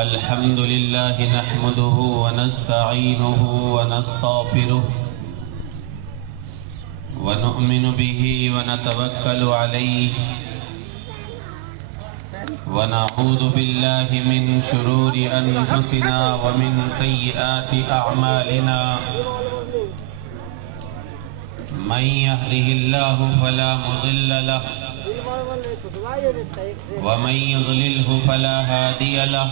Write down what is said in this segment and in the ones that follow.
الحمد لله نحمده ونستعينه ونستغفره ونؤمن به ونتوكل عليه ونعوذ بالله من شرور أنفسنا ومن سيئات أعمالنا من يهده الله فلا مضل له ومن يضلله فلا هادي له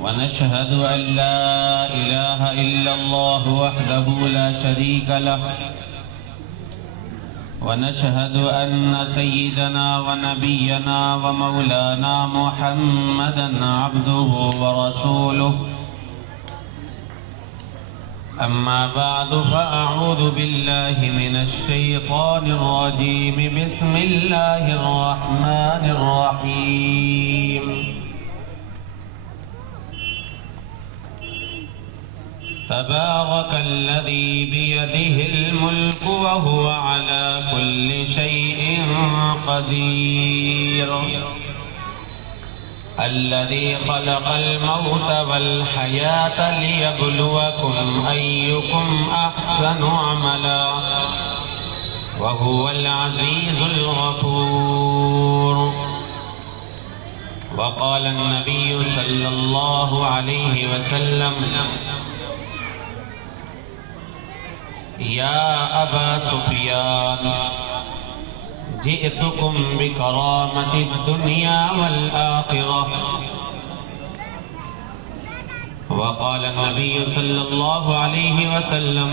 ونشهد أن لا إله إلا الله وحده لا شريك له ونشهد أن سيدنا ونبينا ومولانا محمدا عبده ورسوله أما بعد فأعوذ بالله من الشيطان الرجيم بسم الله الرحمن الرحيم تبارك الذي بيده الملك وهو على كل شيء قدير الذي خلق الموت والحياة ليبلوكم أيكم أحسن عملا وهو العزيز الغفور وقال النبي صلى الله عليه وسلم يا أبا سفيان جئتكم بكرامة الدنيا والآخرة وقال النبي صلى الله عليه وسلم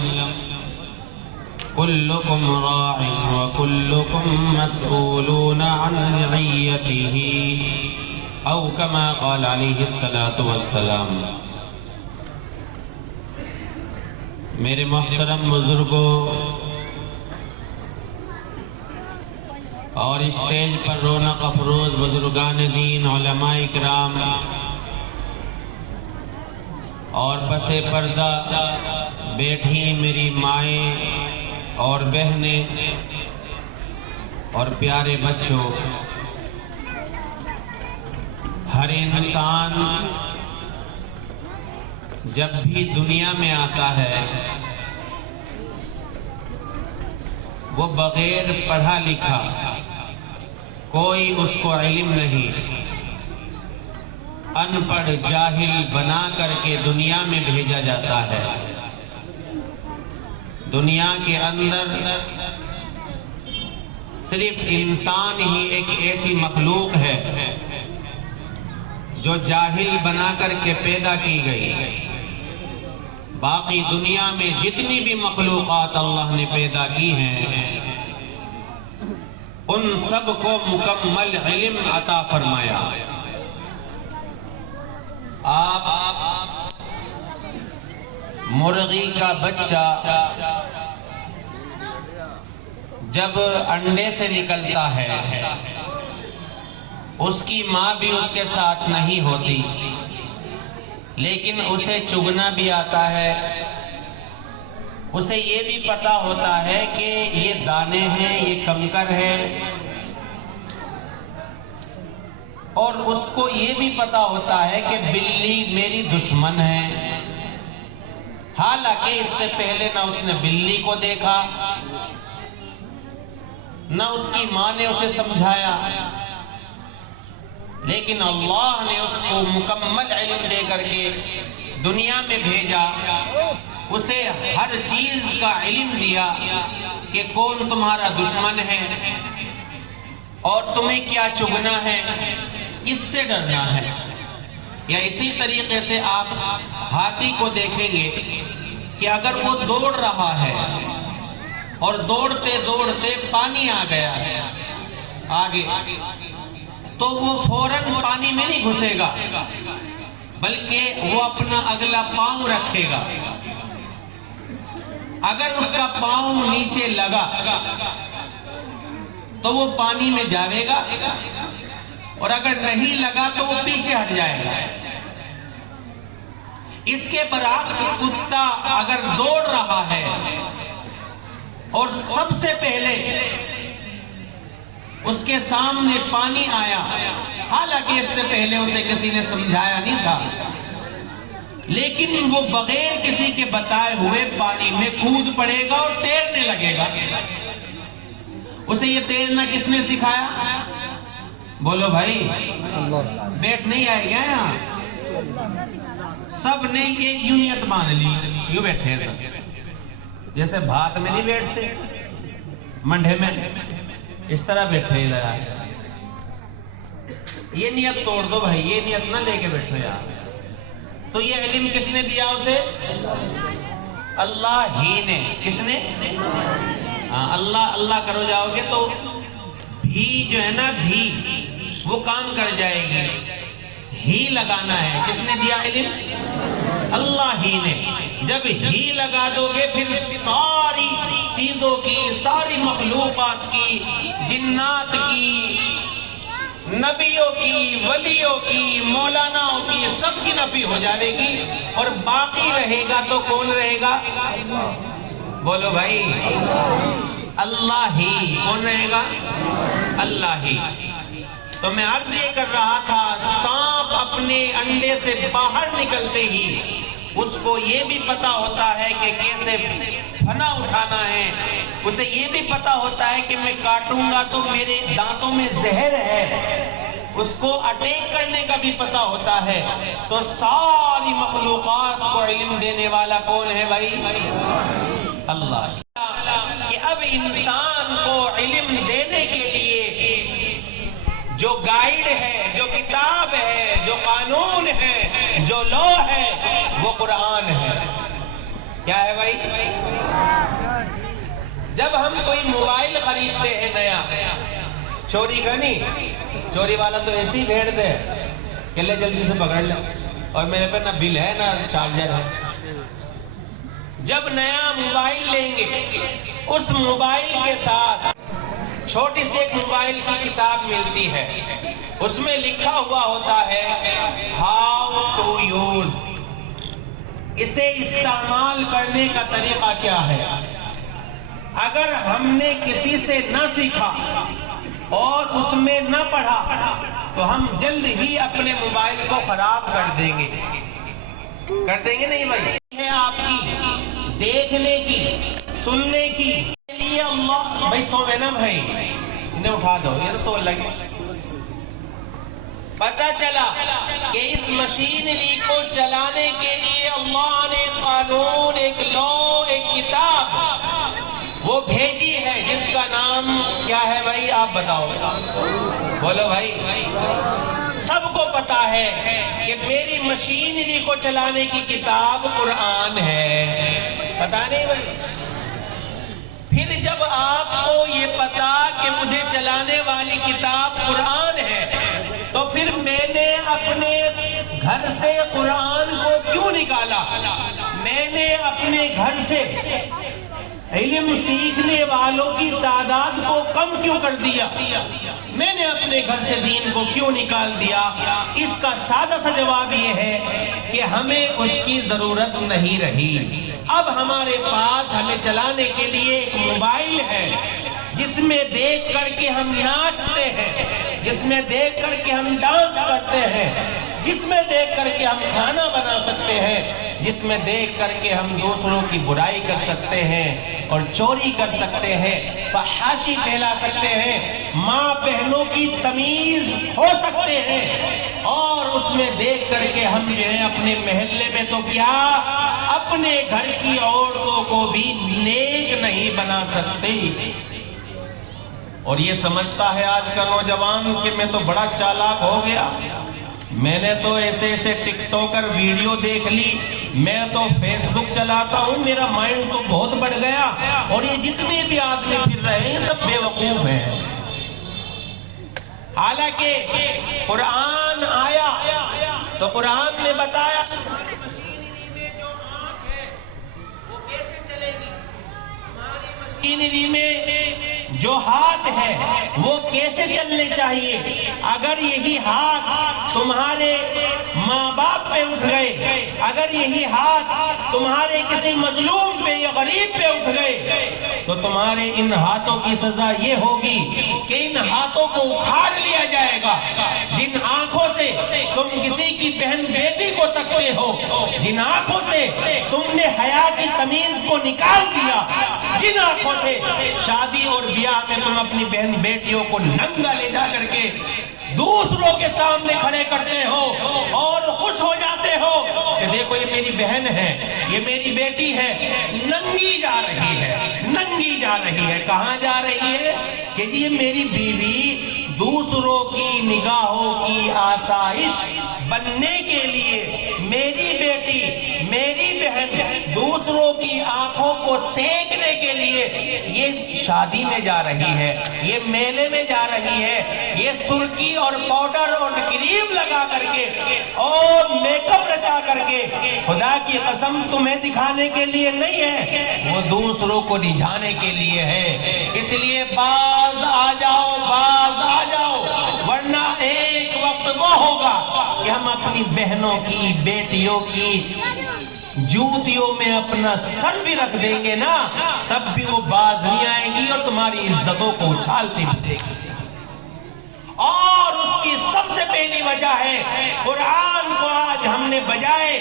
كلكم راع وكلكم مسؤولون عن رعيته أو كما قال عليه الصلاة والسلام. میرے محترم بزرگوں اور اسٹیج پر رونق افروز بزرگان دین، علماء اکرام اور پس پردہ بیٹھی میری مائیں اور بہنیں اور پیارے بچوں، ہر انسان جب بھی دنیا میں آتا ہے وہ بغیر پڑھا لکھا، کوئی اس کو علم نہیں، ان پڑھ جاہل بنا کر کے دنیا میں بھیجا جاتا ہے. دنیا کے اندر صرف انسان ہی ایک ایسی مخلوق ہے جو جاہل بنا کر کے پیدا کی گئی. باقی دنیا میں جتنی بھی مخلوقات اللہ نے پیدا کی ہیں ان سب کو مکمل علم عطا فرمایا. آپ مرغی کا بچہ جب انڈے سے نکلتا ہے اس کی ماں بھی اس کے ساتھ نہیں ہوتی، لیکن اسے چگنا بھی آتا ہے، اسے یہ بھی پتا ہوتا ہے کہ یہ دانے ہیں، یہ کنکر ہے، اور اس کو یہ بھی پتا ہوتا ہے کہ بلی میری دشمن ہے. حالانکہ اس سے پہلے نہ اس نے بلی کو دیکھا نہ اس کی ماں نے اسے سمجھایا، لیکن اللہ نے اس کو مکمل علم دے کر کے دنیا میں بھیجا، اسے ہر چیز کا علم دیا کہ کون تمہارا دشمن ہے اور تمہیں کیا چگنا ہے، کس سے ڈرنا ہے. یا اسی طریقے سے آپ ہاتھی کو دیکھیں گے کہ اگر وہ دوڑ رہا ہے اور دوڑتے دوڑتے پانی آ گیا آگے تو وہ فوراً پانی میں نہیں گھسے گا، بلکہ وہ اپنا اگلا پاؤں رکھے گا. اگر اس کا پاؤں نیچے لگا تو وہ پانی میں جاوے گا، اور اگر نہیں لگا تو وہ پیچھے ہٹ جائے گا. اس کے برعکس کتا اگر دوڑ رہا ہے اور سب سے پہلے اس کے سامنے پانی آیا حالانکہ اس سے پہلے اسے کسی نے سمجھایا نہیں تھا، لیکن وہ بغیر کسی کے بتائے ہوئے پانی میں کود پڑے گا اور تیرنے لگے گا۔ اسے یہ تیرنا کس نے سکھایا؟ بولو بھائی، بیٹھ نہیں آئے گا یہاں، سب نے یہ یونیت مان لی، یوں بیٹھے ہیں سب، جیسے بھات میں نہیں بیٹھتے منڈے میں، اس طرح بیٹھے ادھر۔ یہ نیت توڑ دو بھائی، یہ نیت نہ لے کے بیٹھو یار۔ تو یہ علم کس نے دیا اسے؟ اللہ ہی نے۔ کس نے؟ اللہ اللہ کرو جاؤ گے تو بھی جو ہے نا، بھی وہ کام کر جائے گی، ہی لگانا ہے۔ کس نے دیا علم؟ اللہ ہی نے۔ جب ہی لگا دو گے پھر ساری چیزوں کی، ساری مخلوقات کی، جنات کی، نبیوں کی، ولیوں کی، مولاناؤں کی، سب کی نفی ہو جائے گی، اور باقی رہے گا تو کون رہے گا؟ بولو بھائی، اللہ ہی۔ کون رہے گا؟ اللہ ہی۔ تو میں عرض یہ کر رہا تھا، سانپ اپنے انڈے سے باہر نکلتے ہی اس کو یہ بھی پتا ہوتا ہے کہ کیسے پھنا اٹھانا ہے، اسے یہ بھی پتا ہوتا ہے کہ میں کاٹوں گا تو میرے دانتوں میں زہر ہے، اس کو اٹیک کرنے کا بھی پتا ہوتا ہے۔ تو ساری مخلوقات کو علم دینے والا کون ہے بھائی؟ اللہ۔ کہ اب انسان کو علم دینے کے لیے جو گائیڈ ہے، جو کتاب ہے، جو قانون ہے، جو لا ہے، وہ قرآن ہے۔ کیا ہے بھائی؟ جب ہم کوئی موبائل خریدتے ہیں نیا، چوری کا نہیں، چوری والا تو ایسی بھیڑ دے کہ لے جلدی سے پکڑ لے، اور میرے پہ نہ بل ہے نہ چارجر ہے۔ جب نیا موبائل لیں گے، اس موبائل کے ساتھ چھوٹی سی ایک موبائل کی کتاب ملتی ہے، اس میں لکھا ہوا ہوتا ہے ہاؤ ٹو یوز، اسے استعمال کرنے کا طریقہ کیا ہے۔ اگر ہم نے کسی سے نہ سیکھا اور اس میں نہ پڑھا تو ہم جلد ہی اپنے موبائل کو خراب کر دیں گے۔ کر دیں گے نہیں بھائی؟ ہے آپ کی دیکھنے کی، سننے کی لیے اللہ بھائی سوے نا بھائی، انہیں اٹھا دو، یہ رسول اللہ کی۔ پتہ چلا کہ اس مشینری کو چلانے کے لیے اللہ نے قانون، ایک لا، ایک کتاب وہ بھیجی ہے، جس کا نام کیا ہے بھائی؟ آپ بتاؤ، بولو بھائی۔ سب کو پتا ہے کہ میری مشینری کو چلانے کی کتاب قرآن ہے، پتا نہیں بھائی؟ پھر جب آپ کو یہ پتا کہ مجھے چلانے والی کتاب قرآن ہے، تو پھر میں نے اپنے گھر سے قرآن کو کیوں نکالا؟ میں نے اپنے گھر سے علم سیکھنے والوں کی تعداد کو کم کیوں کر دیا؟ میں نے اپنے گھر سے دین کو کیوں نکال دیا؟ اس کا سادہ سا جواب یہ ہے کہ ہمیں اس کی ضرورت نہیں رہی۔ اب ہمارے پاس ہمیں چلانے کے لیے ایک موبائل ہے، جس میں دیکھ کر کے ہم ناچتے ہیں، جس میں دیکھ کر کے ہم ڈانس کرتے ہیں، جس میں دیکھ کر کے ہم کھانا بنا سکتے ہیں، جس میں دیکھ کر کے ہم دوسروں کی برائی کر سکتے ہیں اور چوری کر سکتے ہیں، فحاشی پھیلا سکتے ہیں، ماں بہنوں کی تمیز ہو سکتے ہیں، اور اس میں دیکھ کر کے ہم جو ہے اپنے محلے میں تو کیا اپنے گھر کی عورتوں کو بھی نیک نہیں بنا سکتے۔ اور یہ سمجھتا ہے آج کا نوجوان کہ میں تو بڑا چالاک ہو گیا، میں نے تو ایسے ایسے ٹک ٹاکر ویڈیو دیکھ لی، میں تو فیس بک چلاتا ہوں، میرا مائنڈ تو بہت بڑھ گیا، اور یہ جتنے بھی آدمی پھر رہے ہیں سب بے وقوف ہیں۔ حالانکہ قرآن آیا تو قرآن نے بتایا مشینری میں جو ہاتھ ہے وہ کیسے چلنے چاہیے۔ اگر یہی ہاتھ تمہارے ماں باپ پہ اٹھ گئے، اگر یہی ہاتھ تمہارے کسی مظلوم پہ یا غریب پہ اٹھ گئے تو تمہارے ان ہاتھوں کی سزا یہ ہوگی کہ ان ہاتھوں کو اکھاڑ لیا جائے گا۔ جن آنکھوں سے تم کسی کی بہن بیٹی کو تکتے ہو، جن آنکھوں سے تم نے حیا کی تمیز کو نکال دیا، جن آنکھوں سے شادی اور بیاہ میں تم اپنی بہن بیٹیوں کو ننگا لے جا کر کے دوسروں کے سامنے کھڑے کرتے ہو اور خوش ہو جاتے ہو کہ دیکھو یہ میری بہن ہے، یہ میری بیٹی ہے، ننگی جا رہی ہے، ننگی جا رہی ہے۔ کہاں جا رہی ہے؟ کہ یہ میری بیوی دوسروں کی نگاہوں کی آسائش بننے کے لیے، میری بیٹی، میری بہن دوسروں کی آنکھوں کو سینکنے کے لیے یہ شادی میں جا رہی ہے، یہ میلے میں جا رہی ہے، یہ سرخی اور پاؤڈر اور کریم لگا کر کے اور میک اپ رچا کر کے خدا کی قسم تمہیں دکھانے کے لیے نہیں ہے، وہ دوسروں کو رجھانے کے لیے ہے۔ اس لیے باز آ جاؤ، باز آ جاؤ، ورنہ ایک وقت وہ ہوگا کہ ہم اپنی بہنوں کی، بیٹیوں کی جوتیوں میں اپنا سر بھی رکھ دیں گے نا، تب بھی وہ باز نہیں آئیں گی اور تمہاری عزتوں کو اچھالتی بھی دے گی۔ اور اس کی سب سے پہلی وجہ ہے قرآن کو آج ہم نے بجائے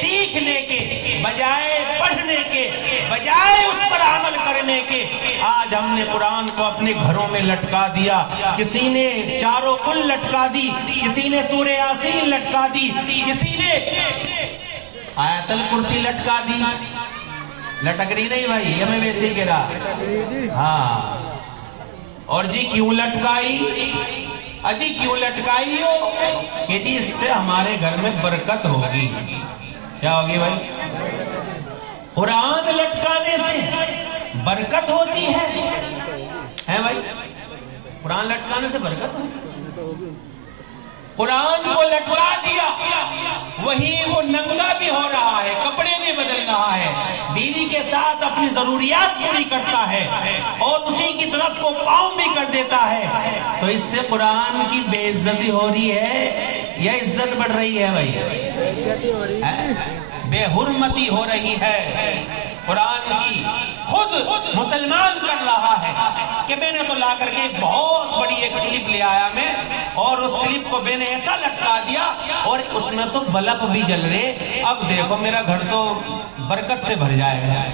سیکھنے کے، بجائے پڑھنے کے، بجائے اس پر عمل کرنے کے، آج ہم نے قرآن کو اپنے گھروں میں لٹکا دیا۔ کسی نے چاروں کل لٹکا دی، کسی نے سورہ یاسین لٹکا دی، کسی نے آیت الکرسی لٹکا دی۔ لٹک رہی نہیں بھائی، یہ میں ویسے ہی گرا۔ ہاں، اور جی کیوں لٹکائی؟ اجی کیوں لٹکائی ہو؟ کہ جی اس سے ہمارے گھر میں برکت ہوگی۔ کیا ہوگی بھائی؟ قرآن لٹکانے سے برکت ہوتی ہے بھائی؟ قرآن لٹکانے سے برکت ہوتی ہے۔ قرآن کو لٹکا دیا، وہی وہ ننگا بھی ہو رہا ہے، کپڑے بھی بدل رہا ہے، بیوی کے ساتھ اپنی ضروریات پوری کرتا ہے اور اسی کی طرف کو پاؤں بھی کر دیتا ہے۔ تو اس سے قرآن کی بے عزتی ہو رہی ہے یا عزت بڑھ رہی ہے بھائی؟ بے حرمتی ہو رہی ہے قرآن کی۔ خود مسلمان کر رہا ہے کہ میں نے تو لا کر کے بہت بڑی ایک سلپ لے آیا میں، اور اس سلپ کو میں نے ایسا لٹکا دیا اور اس میں تو بلب بھی جل رہے، اب دیکھو میرا گھر تو برکت سے بھر جائے گا۔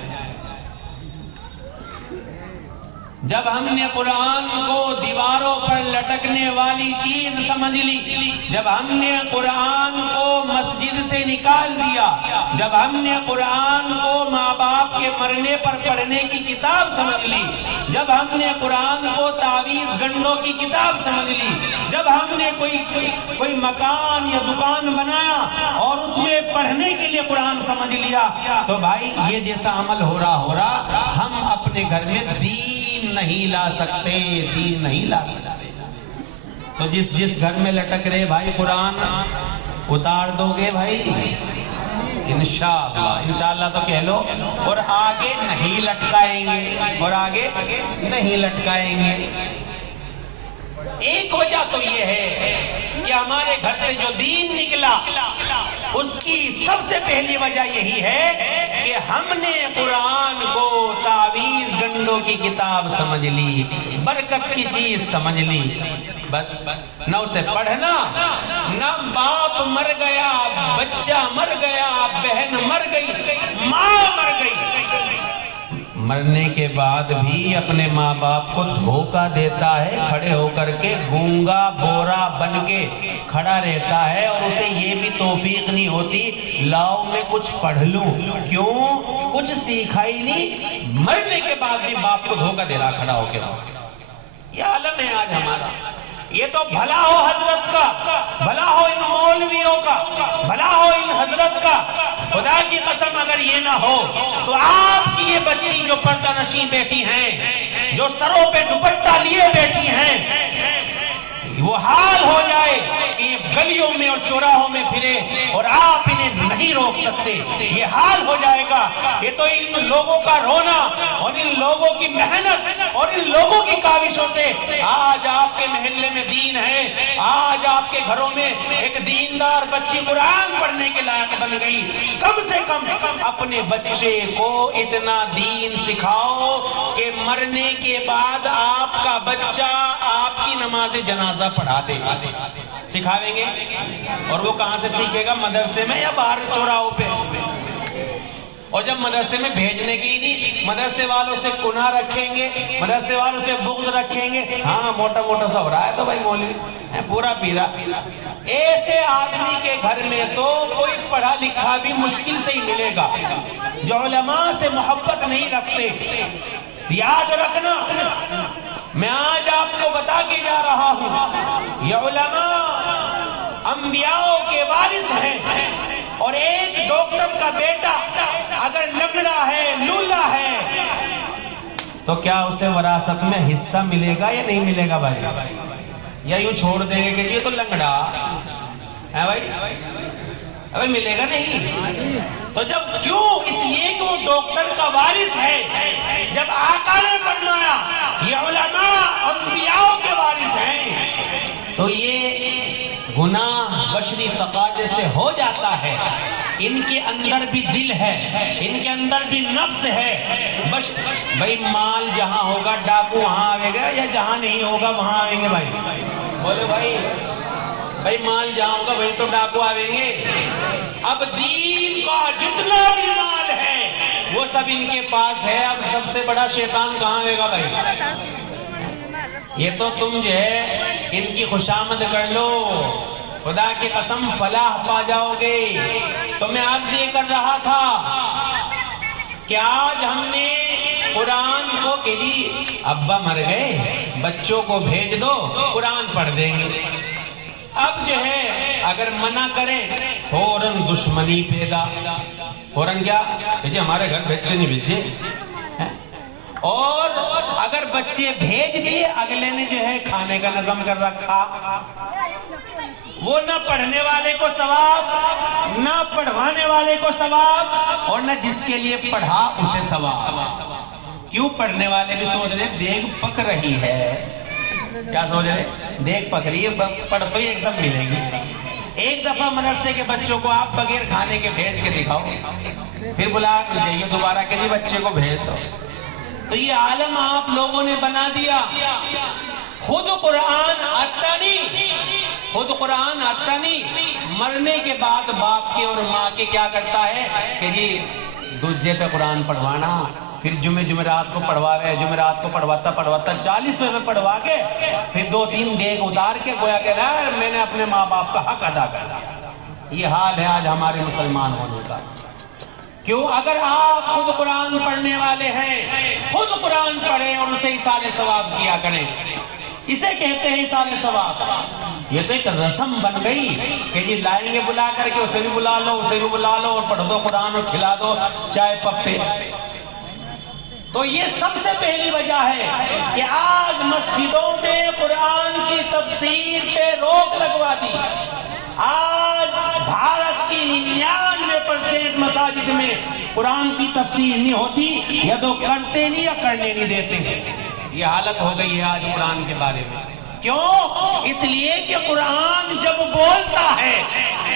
جب ہم نے قرآن کو دیواروں پر لٹکنے والی چیز سمجھ لی، جب ہم نے قرآن کو مسجد سے نکال دیا، جب ہم نے قرآن کو ماں باپ کے مرنے پر پڑھنے کی کتاب سمجھ لی، جب ہم نے قرآن کو تعویذ گنڈوں کی کتاب سمجھ لی، جب ہم نے کوئی مکان یا دکان بنایا اور اس میں پڑھنے کے لیے قرآن سمجھ لیا، تو بھائی یہ جیسا عمل ہو رہا ہم اپنے گھر میں دین نہیں لا سکتے، دین نہیں لا سکتے۔ تو جس گھر میں لٹک رہے بھائی قرآن اتار دو گے بھائی انشاءاللہ تو کہہ لو، اور آگے نہیں لٹکائیں گے، اور آگے نہیں لٹکائیں گے۔ ایک وجہ تو یہ ہے کہ ہمارے گھر سے جو دین نکلا اس کی سب سے پہلی وجہ یہی ہے کہ ہم نے قرآن کو تعویذ گنڈوں کی کتاب سمجھ لی، برکت کی چیز سمجھ لی۔ بس نہ اسے پڑھنا، نہ باپ مر گیا، بچہ مر گیا، بہن مر گئی، ماں مر گئی، مرنے کے بعد بھی اپنے ماں باپ کو دھوکہ دیتا ہے، کھڑے ہو کر کے گونگا بورا بن کے کھڑا رہتا ہے، اور اسے یہ بھی توفیق نہیں ہوتی لاؤ میں کچھ پڑھ لوں۔ کیوں؟ کچھ سیکھا ہی نہیں، مرنے کے بعد بھی باپ کو دھوکہ دے رہا کھڑا ہو کے۔ یہ عالم ہے آج ہمارا۔ یہ تو بھلا ہو حضرت کا، بھلا ہو ان مولویوں کا، بھلا ہو ان حضرت کا۔ خدا کی قسم اگر یہ نہ ہو تو آپ کی یہ بچی جو پردہ نشین بیٹی ہیں، جو سروں پہ دوپٹہ لیے بیٹی ہیں، وہ حال ہو جائے کہ یہ گلیوں میں اور چوراہوں میں پھرے اور آپ انہیں نہیں روک سکتے. یہ حال ہو جائے گا. یہ تو ان لوگوں کا رونا اور ان لوگوں کی محنت اور ان لوگوں کی کاوشوں سے آج آپ کے محلے میں دین ہے. آج آپ کے گھروں میں ایک دیندار بچی قرآن پڑھنے کے لائق بن گئی. کم سے کم اپنے بچے کو اتنا دین سکھاؤ کہ مرنے کے بعد آپ کا بچہ آپ کی نماز جنازہ پڑھا دے. سکھاویں گے؟ اور وہ کہاں سے سیکھے گا؟ مدرسے میں یا باہر چوراہوں پہ؟ اور جب مدرسے میں بھیجنے کی نہیں، مدرسے والوں سے گناہ رکھیں گے، مدرسے والوں سے بغض رکھیں گے. ہاں موٹا موٹا سا ہو رہا ہے تو بھائی مولوی پورا پیرا. ایسے آدمی کے گھر میں تو کوئی پڑھا لکھا بھی مشکل سے ہی ملے گا جو علماء سے محبت نہیں رکھتے. یاد رکھنا، میں آج آپ کو بتا کے جا رہا ہوں، یہ علماء انبیاء کے وارث ہیں. اور ایک ڈاکٹر کا بیٹا اگر لنگڑا ہے، لولا ہے، تو کیا اسے وراثت میں حصہ ملے گا یا نہیں ملے گا بھائی؟ یا یوں چھوڑ دیں گے کہ یہ تو لنگڑا ہے بھائی؟ ابھی ملے گا نہیں. تو جب کیوں؟ اس لیے کہ وہ ڈاکٹر کا وارث ہے. جب آقا نے فرمایا یہ علماء انبیاء کے وارث ہیں تو یہ گناہ بشری تقاضے سے ہو جاتا ہے. ان کے اندر بھی دل ہے، ان کے اندر بھی نفس ہے. بھائی مال جہاں ہوگا ڈاکو وہاں آئے گا یا جہاں نہیں ہوگا وہاں آئیں گے بھائی؟ بولو بھائی مال جہاں ہوگا وہیں تو ڈاکو آئیں گے. اب دین کا جتنا بھی مال ہے وہ سب ان کے پاس ہے. اب سب سے بڑا شیطان کہاں آئے گا بھائی؟ یہ تو تم جو ہے ان کی خوشامد کر لو، خدا کی قسم فلاح پا جاؤ گے. تو میں آج یہ کر رہا تھا کہ آج ہم نے قرآن کو کہ جی ابا مر گئے، بچوں کو بھیج دو قرآن پڑھ دیں گے. اب جو ہے اگر منع کریں فوراً دشمنی پیدا. فوراً کیا کہ جی ہمارے گھر بچے نہیں بھیجے. اور اگر بچے بھیج دیے اگلے نے جو ہے کھانے کا نظم کر رکھا. وہ نہ پڑھنے والے کو ثواب، نہ پڑھوانے والے کو ثواب، اور نہ جس کے لیے پڑھا اسے ثواب. کیوں؟ پڑھنے والے بھی سوچ رہے دیگ پک رہی ہے. کیا سوچ رہے؟ دیگ پک رہی ہے، پڑھ تو ایک دم ملے گی. ایک دفعہ مدرسے کے بچوں کو آپ بغیر کھانے کے بھیج کے دکھاؤ، پھر بلا جائیے دوبارہ کہ جی بچے کو بھیج دو. تو یہ عالم آپ لوگوں نے بنا دیا. خود قرآن آتا نہیں، مرنے کے بعد باپ کے اور ماں کے کیا کرتا ہے کہ جی دوجے پہ قرآن پڑھوانا، پھر جمعرات کو پڑھواوے، جمعرات کو پڑھواتا 40ویں میں پڑھوا کے پھر 2-3 دیگ اتار کے گویا کہ میں نے اپنے ماں باپ کا حق ادا کر دیا. یہ حال ہے آج ہمارے مسلمان ہونے کا. کیوں؟ اگر آپ خود قرآن پڑھنے والے ہیں، خود قرآن پڑھیں اور اسے ایصال ثواب کیا کریں. اسے کہتے ہیں ایصال ثواب. یہ تو ایک رسم بن گئی کہ جی لائیں گے بلا کر کے، اسے بھی بلا لو اسے بھی بلا لو اور پڑھ دو قرآن اور کھلا دو چائے پپے. تو یہ سب سے پہلی وجہ ہے کہ آج مسجدوں میں قرآن کی تفسیر پہ روک لگوا دی. آج بھارت کی 99% مساجد میں قرآن کی تفسیر نہیں ہوتی، یا تو کرتے نہیں یا کرنے نہیں دیتے. یہ حالت ہو گئی ہے آج قرآن کے بارے میں. کیوں؟ اس لیے کہ قرآن جب بولتا ہے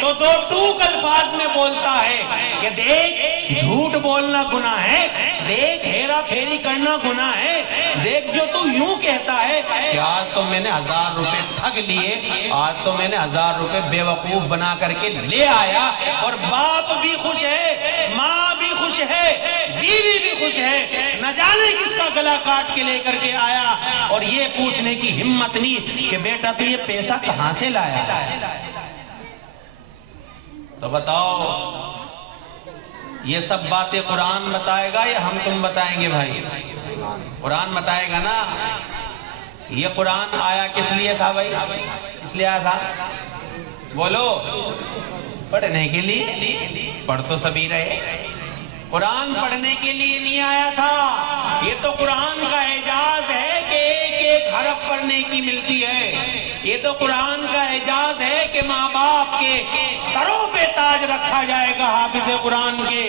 تو 2 ٹوک الفاظ میں بولتا ہے کہ دیکھ جھوٹ بولنا گناہ ہے، دیکھ ہیرا پھیری کرنا گناہ ہے، دیکھ جو تو یوں کہتا ہے کہ آج تو میں نے 1000 روپے ٹھگ لیے، آج تو میں نے 1000 روپے بے وقوف بنا کر کے لے آیا، اور باپ بھی خوش ہے، ماں بھی خوش ہے، بیوی بھی خوش ہے، نہ جانے کس کا گلا کاٹ کے لے کر کے آیا، اور یہ پوچھنے کی ہمت نہیں کہ بیٹا تو یہ پیسہ کہاں سے لایا. تو بتاؤ یہ سب باتیں قرآن بتائے گا یا ہم تم بتائیں گے بھائی؟ قرآن بتائے گا نا. یہ قرآن آیا کس لیے تھا بھائی؟ کس لیے آیا تھا؟ بولو. پڑھنے کے لیے. پڑھ تو سبھی رہے. قرآن پڑھنے کے لیے نہیں آیا تھا. یہ تو قرآن کا اعجاز ہے کہ ایک حرف پڑھنے کی ملتی ہے. یہ تو قرآن کا اعجاز ہے کہ ماں باپ کے سروں پہ تاج رکھا جائے گا حافظ قرآن کے.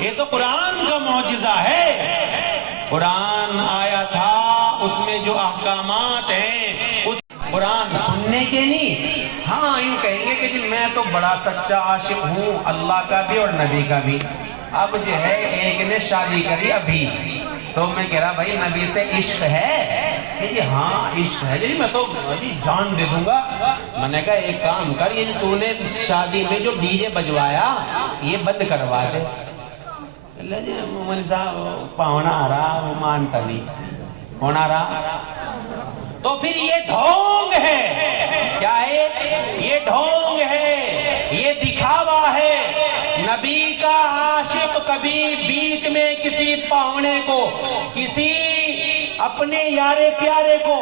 یہ تو قرآن کا معجزہ ہے. قرآن آیا تھا، اس میں جو احکامات ہیں اس قرآن سننے کے نہیں. ہاں یوں کہیں گے کہ جی میں تو بڑا سچا عاشق ہوں اللہ کا بھی اور نبی کا بھی. اب جو ہے ایک نے شادی کری ابھی، تو میں کہہ رہا بھائی نبی سے عشق ہے کہ جی ہاں عشق ہے جی میں تو جان دے دوں گا. میں نے کہا ایک کام کر، یہ تو نے شادی میں جو ڈی جے بجوایا یہ بند کروا دے. اللہ جی مومن صاحب پاونا آ رہا وہ مانتا نہیں. کون آ رہا؟ تو پھر یہ ڈھونگ ہے. کیا ہے یہ؟ ڈھونگ ہے، یہ دکھاوا ہے. نبی کا عاشق کبھی بیچ میں کسی پاونے کو، کسی اپنے یارے پیارے کو،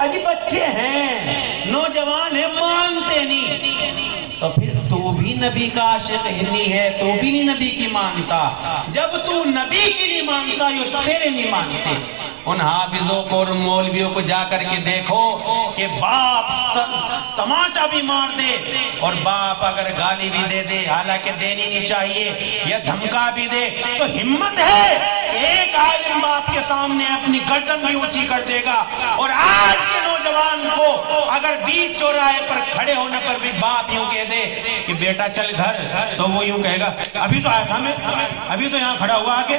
اجی بچے ہیں نوجوان ہیں مانتے نہیں، تو پھر تو بھی نبی کا عاشق نہیں ہے، تو بھی نہیں نبی کی مانتا. جب تو نبی کی نہیں مانتا یہ تیرے نہیں مانتے. ان حافظوں کو اور مولویوں کو جا کر کے دیکھو کہ باپ تماچا بھی مار دے اور باپ اگر گالی بھی دے دے حالانکہ دینی نہیں چاہیے یا دھمکا بھی دے تو ہمت ہے ایک عالم باپ کے سامنے اپنی گردن بھی اونچی کر دے گا. اور آج کے نوجوان کو اگر بیچ چوراہے پر کھڑے ہونے پر بھی باپ یوں کہہ دے کہ بیٹا چل گھر، تو وہ یوں کہے گا ابھی تو آیا تھا میں، ابھی تو یہاں کھڑا ہوا آگے،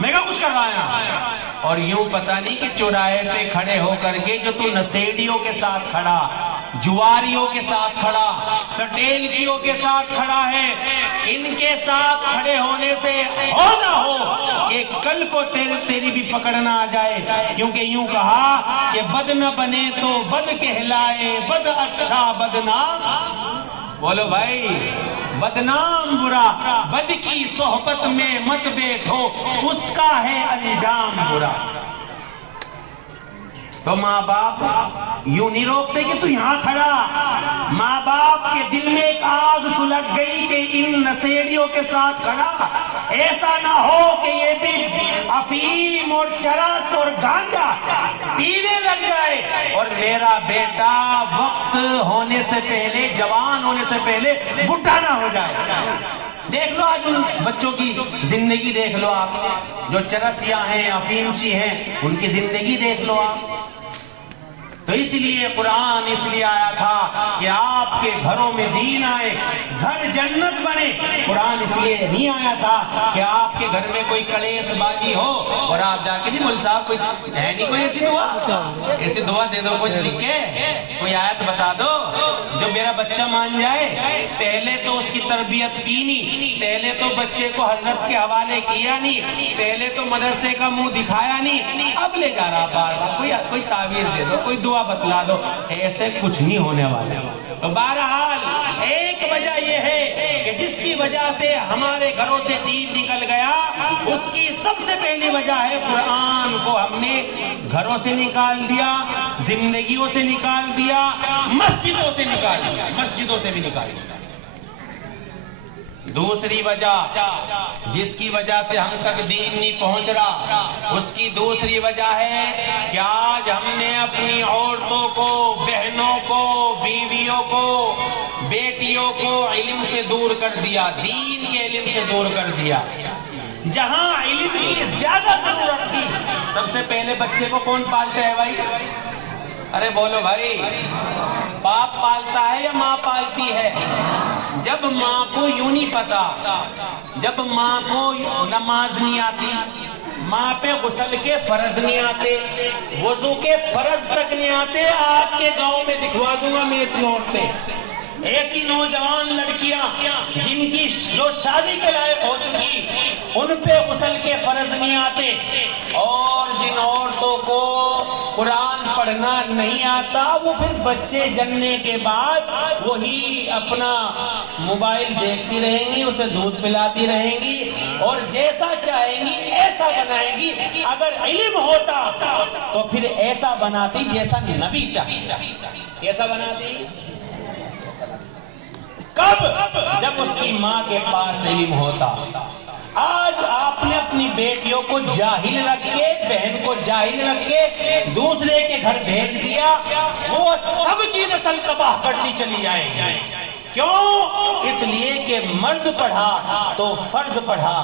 میں کیا کچھ کر رہا ہے. اور یوں پتہ نہیں کہ چوراہے پہ کھڑے ہو کر کے جو تو نشیڑیوں کے ساتھ کھڑا، جواریوں کے ساتھ کھڑا، سٹیلکیوں کے ساتھ کھڑا ہے، ان کے ساتھ کھڑے ہونے سے ہو نہ ہو کہ کل کو تیری بھی پکڑنا آ جائے. کیونکہ یوں کہا کہ بد نہ بنے تو بد کہلائے، بد اچھا بدنام. بولو بھائی، بدنام برا، بد کی صحبت میں مت بیٹھو اس کا ہے انجام برا. تو ماں باپ یوں نہیں روکتے کہ تو یہاں کھڑا. ماں باپ کے دل میں ایک آگ سلگ گئی کہ ان نشیڑیوں کے ساتھ کھڑا، ایسا نہ ہو کہ یہ بھی افیم اور چرس اور گانجا پینے لگ جائے اور میرا بیٹا وقت ہونے سے پہلے، جوان ہونے سے پہلے بڈھا نہ ہو جائے. دیکھ لو آج ان بچوں کی زندگی دیکھ لو آپ، جو چرسیاں ہیں افیمچی ہیں ان کی زندگی دیکھ لو آپ. تو اس لیے قرآن اس لیے آیا تھا کہ آپ کے گھروں میں دین آئے، گھر جنت بنے. قرآن اس لیے نہیں آیا تھا کہ آپ کے گھر میں کوئی کلیس بازی ہو اور آپ جا کے جی مول صاحب کوئی ہے نہیں کوئی ایسی دعا، ایسی دعا دے دو کچھ لکھ کے، کوئی آیت بتا دو جو میرا بچہ مان جائے. پہلے تو اس کی تربیت کی نہیں، پہلے تو بچے کو حضرت کے حوالے کیا نہیں، پہلے تو مدرسے کا منہ دکھایا نہیں، اب لے جا رہا بار بار کوئی تعویذ دے دو، کوئی دعا بتلا دو. ایسے کچھ نہیں ہونے والا. تو بہرحال ایک وجہ یہ ہے کہ جس کی وجہ سے ہمارے گھروں سے دین نکل گیا، اس کی سب سے پہلی وجہ ہے قرآن کو ہم نے گھروں سے نکال دیا، زندگیوں سے نکال دیا، مسجدوں سے نکال دیا، مسجدوں سے بھی نکال دیا. دوسری وجہ جس کی وجہ سے ہم تک دین نہیں پہنچ رہا، اس کی دوسری وجہ ہے کہ آج ہم نے اپنی عورتوں کو، بہنوں کو، بیویوں کو، بیٹیوں کو علم سے دور کر دیا، دین کے علم سے دور کر دیا. جہاں علم کی زیادہ ضرورت تھی، سب سے پہلے بچے کو کون پالتا ہے بھائی؟ ارے بولو بھائی، باپ پالتا ہے یا ماں پالتی ہے؟ جب ماں کو یوں نہیں پتا، جب ماں کو نماز نہیں آتی، ماں پہ غسل کے فرض نہیں آتے، وضو کے فرض تک نہیں آتے، آپ کے گاؤں میں دکھوا دوں گا میں ایسی عورتیں، ایسی نوجوان لڑکیاں جن کی جو شادی کے لائق ہو چکی، ان پہ غسل کے فرض نہیں آتے. اور جن عورتوں کو قرآن پڑھنا نہیں آتا، وہ پھر بچے جننے کے بعد وہی اپنا موبائل دیکھتی رہیں گی، اسے دودھ پلاتی رہیں گی اور جیسا چاہیں گی ایسا بنائیں گی. اگر علم ہوتا تو پھر ایسا بناتی جیسا نبی چاہیے. کیسا بناتی؟ کب؟ جب اس کی ماں کے پاس علم ہوتا. آج آپ نے اپنی بیٹیوں کو جاہل رکھ کے, بہن کو جاہل رکھ کے دوسرے کے گھر بھیج دیا, وہ سب کی نسل تباہ کرتی چلی جائے گی. کیوں؟ اس لیے کہ مرد پڑھا تو فرد پڑھا,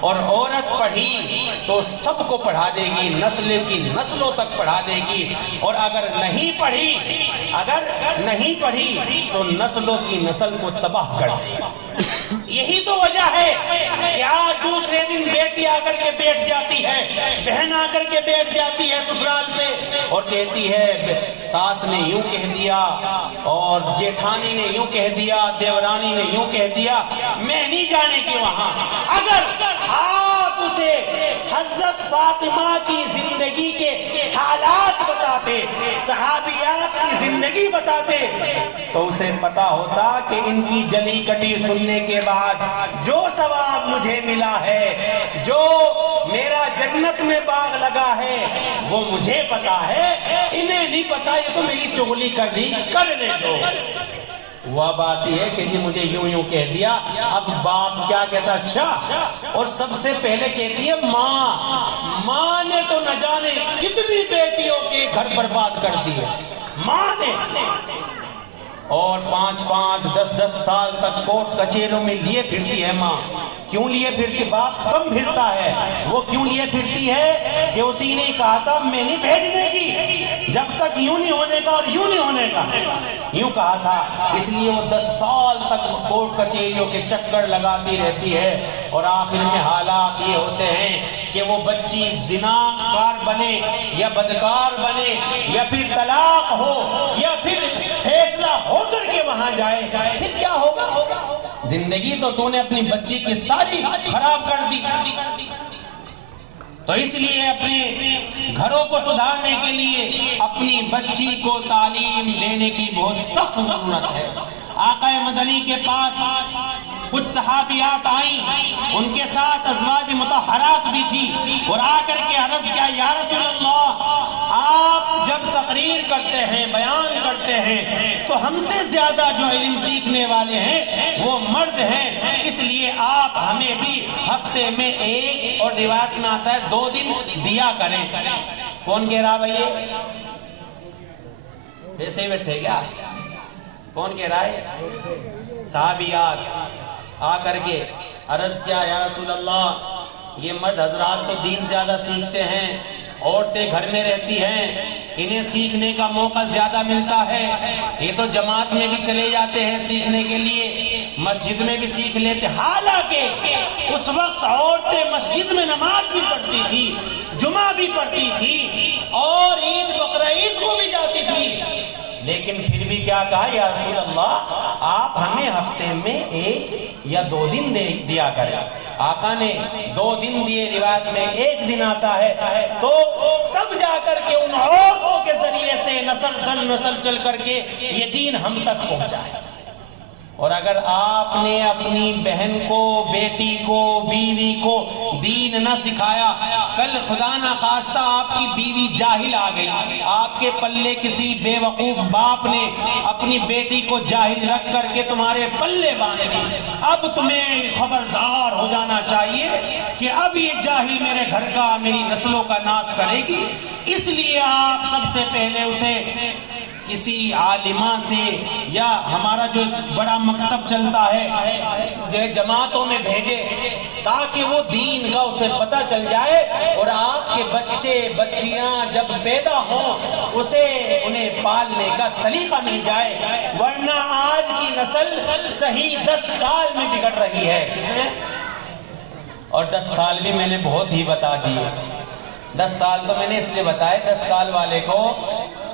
اور عورت پڑھی تو سب کو پڑھا دے گی, نسل کی نسلوں تک پڑھا دے گی. اور اگر نہیں پڑھی تو نسلوں کی نسل کو تباہ کر دے گی. یہی تو وجہ ہے کہ آج دوسرے دن بیٹی آ کر کے بیٹھ جاتی ہے, بہن آ کر کے بیٹھ جاتی ہے سسرال سے, اور کہتی ہے ساس نے یوں کہہ دیا, اور جیٹھانی نے یوں کہہ دیا, دیورانی نے یوں کہہ دیا. میں نہیں جانے کی وہاں. اگر آپ اسے حضرت فاطمہ کی زندگی کے حالات بتاتے, صحابیات کی زندگی بتاتے, تو اسے پتا ہوتا کہ ان کی جلی کٹی سننے کے بعد جو ثواب مجھے ملا ہے, جو میرا جنت میں باغ لگا ہے, وہ مجھے پتا ہے, انہیں نہیں پتا. یہ تو میری چغلی کر دی, کرنے دو. وہ بات یہ ہے کہ یہ مجھے یوں یوں کہہ دیا. اب باپ کیا کہتا, اچھا, اور سب سے پہلے کہتی ہے ماں نے تو نہ جانے کتنی بیٹیوں کے گھر برباد کر دیے, ماں نے. اور 5-5, 10-10 سال تک کوٹ کچہریوں میں لیے پھرتی ہے ماں. کیوں لیے پھرتی؟ باپ کم پھرتا ہے. وہ کیوں لیے پھرتی ہے کہ اسی نے کہا تھا میں نہیں بھیجنے کی, جب تک یوں نہیں ہونے کا اور یوں نہیں ہونے کا, یوں کہا تھا. اس لیے وہ 10 سال تک کوٹ کچہریوں کے چکر لگاتی رہتی ہے, اور آخر میں حالات یہ ہوتے ہیں کہ وہ بچی زناکار بنے یا بدکار بنے, یا پھر طلاق ہو, یا پھر فیصلہ ہو کر کے وہاں جائے. پھر کیا ہوگا؟ زندگی تو نے اپنی بچی کی ساری خراب کر دی. تو اس لیے اپنے گھروں کو سدھارنے کے لیے اپنی بچی کو تعلیم دینے کی بہت سخت ضرورت ہے. آقا مدنی کے پاس کچھ صحابیات آئیں, ان کے ساتھ ازواج مطہرات بھی تھی, اور آ کر کے عرض کیا, یا رسول اللہ, آپ جب تقریر کرتے ہیں, بیان کرتے ہیں, تو ہم سے زیادہ جو علم سیکھنے والے ہیں وہ مرد ہیں, اس لیے آپ ہمیں بھی ہفتے میں 1 اور روایت میں آتا ہے 2 دن دیا کریں. کون کہہ رہا بھائی؟ ایسے ہی بیٹھے کیا؟ کون کہہ رہا ہے؟ صحابیات آ کر کے عرض کیا, یا رسول اللہ, یہ مرد حضرات تو دین زیادہ سیکھتے ہیں, عورتیں گھر میں رہتی ہیں, انہیں سیکھنے کا موقع زیادہ ملتا ہے, یہ تو جماعت میں بھی چلے جاتے ہیں سیکھنے کے لیے, مسجد میں بھی سیکھ لیتے. حالانکہ اس وقت عورتیں مسجد میں نماز بھی پڑھتی تھی, جمعہ بھی پڑھتی تھی, اور عید بقرہ عید کو بھی جاتی تھی, لیکن پھر بھی کیا کہا, یا رسول اللہ, آپ ہمیں ہفتے میں 1 یا 2 دن دیا کریں. آقا نے 2 دن دیے, روایت میں 1 دن آتا ہے. تو تب جا کر کے ان عورتوں کے ذریعے سے نسل در نسل چل کر کے یہ دین ہم تک پہنچا ہے. اور اگر آپ نے اپنی بہن کو, بیٹی کو, بیوی کو دین نہ سکھایا, کل خدا نہ خواستہ آپ کی بیوی جاہل آ گئی, آپ کے پلے کسی بے وقوف باپ نے اپنی بیٹی کو جاہل رکھ کر کے تمہارے پلے باندھ دی, اب تمہیں خبردار ہو جانا چاہیے کہ اب یہ جاہل میرے گھر کا, میری نسلوں کا ناش کرے گی. اس لیے آپ سب سے پہلے اسے کسی عالمہ سے, یا ہمارا جو بڑا مکتب چلتا ہے جو جماعتوں میں بھیجے, تاکہ وہ دین کا اسے پتہ چل جائے, اور آپ کے بچے بچیاں جب پیدا ہوں اسے انہیں پالنے کا سلیقہ مل جائے. ورنہ آج کی نسل صحیح 10 سال میں بگڑ رہی ہے. اور 10 سال بھی میں نے بہت ہی بتا دیے. 10 سال تو میں نے اس لیے بتائے, 10 سال والے کو,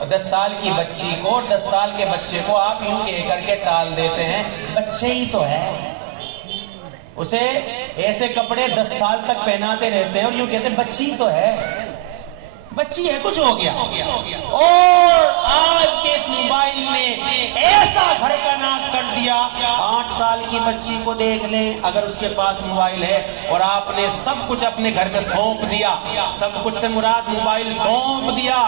10 سال کی بچی کو, 10 سال کے بچے کو آپ یوں کہہ کر کے ٹال دیتے ہیں, بچے ہی تو ہے. اسے ایسے کپڑے 10 سال تک پہناتے رہتے ہیں اور یوں کہتے ہیں بچی ہی تو ہے, بچی ہے, کچھ ہو گیا. اور آج کے اس موبائل نے ایسا گھر کا ناش کر دیا. 8 سال کی بچی کو دیکھ لیں, اگر اس کے پاس موبائل ہے, اور آپ نے سب کچھ اپنے گھر میں سونپ دیا, سب کچھ سے مراد موبائل سونپ دیا,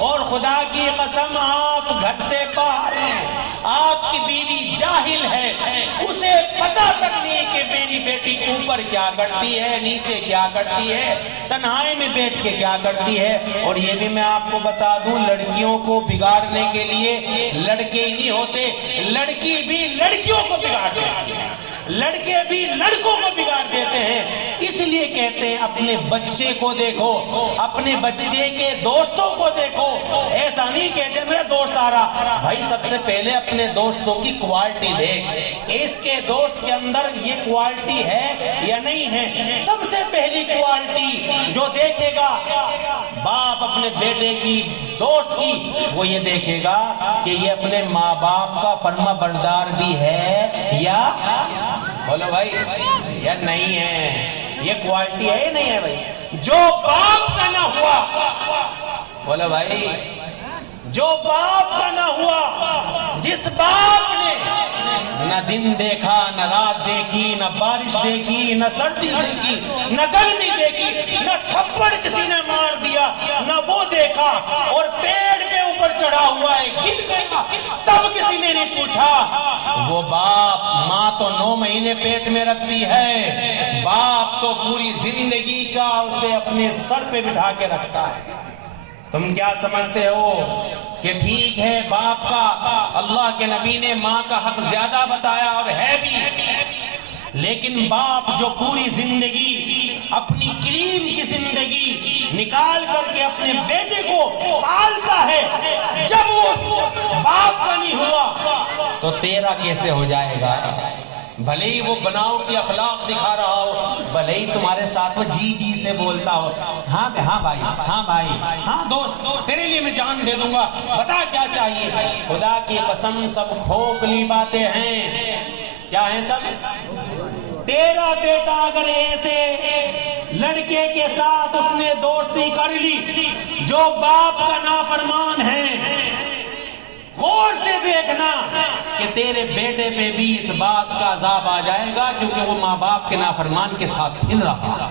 اور خدا کی قسم آپ گھر سے باہر ہیں, آپ کی بیوی جاہل ہے, اسے پتہ تک نہیں کہ میری بیٹی اوپر کیا کرتی ہے، نیچے کیا کرتی ہے، تنہائی میں بیٹھ کے کیا کرتی ہے۔ اور یہ بھی میں آپ کو بتا دوں، لڑکیوں کو بگاڑنے کے لیے لڑکے ہی نہیں ہوتے، لڑکی بھی لڑکیوں کو بگاڑ دیتی ہے، لڑکے بھی لڑکوں کو بگاڑ دیتے ہیں۔ اس لیے کہتے ہیں اپنے بچے کو دیکھو، اپنے بچے کے دوستوں کو دیکھو۔ ایسا نہیں کہتے میرا دوست آ رہا، بھائی سب سے پہلے اپنے دوستوں کی کوالٹی دیکھ، اس کے دوست کے اندر یہ کوالٹی ہے یا نہیں ہے۔ سب سے پہلی کوالٹی جو دیکھے گا باپ اپنے بیٹے کی، دوست کی، وہ یہ دیکھے گا کہ یہ اپنے ماں باپ کا فرما بردار بھی ہے یا بولو بھائی یا نہیں ہے۔ یہ کوالٹی ہے یا نہیں ہے بھائی؟ جو باپ کا نہ ہوا، بولو بھائی، جو باپ کا نہ ہوا، جس باپ نے نہ دن دیکھا، نہ رات دیکھی، نہ بارش دیکھی، نہ سردی دیکھی، نہ گرمی دیکھی، نہ تھپڑ کسی نے مار دیا، نہ وہ دیکھا، اور پیڑ پہ اوپر چڑھا ہوا ہے، گر گیا، تب کسی نے نہیں پوچھا۔ وہ باپ، ماں تو 9 مہینے پیٹ میں رکھتی ہے، باپ تو پوری زندگی کا اسے اپنے سر پہ بٹھا کے رکھتا ہے۔ تم کیا سمجھتے ہو کہ ٹھیک ہے باپ کا، اللہ کے نبی نے ماں کا حق زیادہ بتایا اور ہے بھی، لیکن باپ جو پوری زندگی اپنی کریم کی زندگی نکال کر کے اپنے بیٹے کو پالتا ہے، جب وہ باپ کا نہیں ہوا تو تیرا کیسے ہو جائے گا؟ بھلے ہی وہ بناؤ کی اخلاق دکھا رہا ہو، بھلے ہی تمہارے ساتھ وہ جی جی سے بولتا ہو، ہاں بھائی، ہاں بھائی، ہاں دوست، تیرے لیے میں جان دے دوں گا، بتا کیا چاہیے۔ خدا کی قسم سب کھوکھلی باتیں ہیں۔ کیا ہیں سب؟ تیرا بیٹا اگر ایسے لڑکے کے ساتھ اس نے دوستی کر لی جو باپ کا نافرمان ہے، غور سے دیکھنا کہ تیرے بیٹے پہ بھی اس بات کا عذاب آ جائے گا، کیونکہ وہ ماں باپ کے نافرمان کے ساتھ کھل رہا۔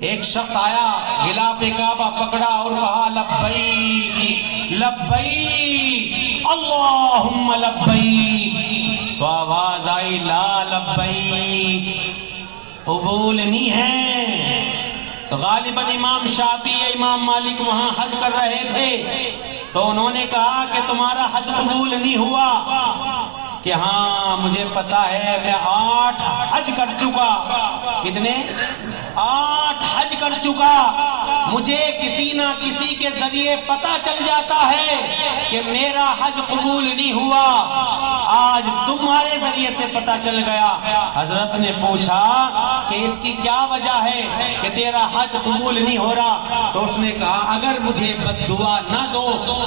ایک شخص آیا، غلاف کعبہ پکڑا اور کہا لبیک لبیک اللہم لبیک، تو آواز آئی لا لبیک، قبول نہیں ہے۔ تو غالباً امام شافعی یا امام مالک وہاں حج کر رہے تھے، تو انہوں نے کہا کہ تمہارا حج قبول نہیں ہوا، کہ ہاں مجھے پتا ہے، میں 8 حج کر چکا۔ کتنے؟ 8 حج کر چکا۔ مجھے کسی نہ کسی کے ذریعے پتا چل جاتا ہے کہ میرا حج قبول نہیں ہوا، آج تمہارے ذریعے سے پتا چل گیا۔ حضرت نے پوچھا کہ اس کی کیا وجہ ہے کہ تیرا حج قبول نہیں ہو رہا؟ تو اس نے کہا اگر مجھے بد دعا نہ دو